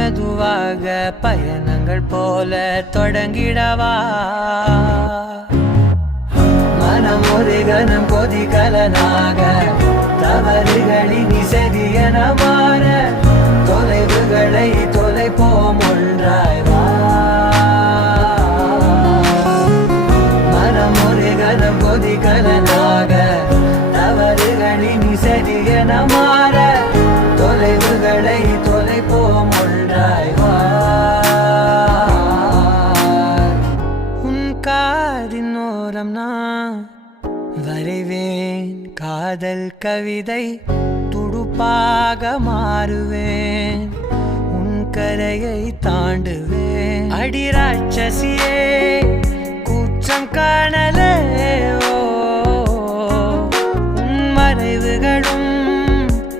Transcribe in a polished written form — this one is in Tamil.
மெதுவாக பயணங்கள் போல தொடங்கிடவா மனம் ஒரு கணம் கொதிகலனாக தவறுகளின் இசையன மாற தொலைவுகளை தொலைப்போம் ஒன்றாய் வா மனம் ஒரு கணம் கொதிகலனாக தவறுகளின் இசையன மாற தொலைவுகளை தொலைப்போம் ஒன்றாய் வா உன் காதின் ஓரம் நான் வரைவேன் காதல் கவிதை துடுப்பாக மாறுவேன் உன் கரையை தாண்டுவேன் அடி ராட்சசியே கூச்சம் காணலே ஓ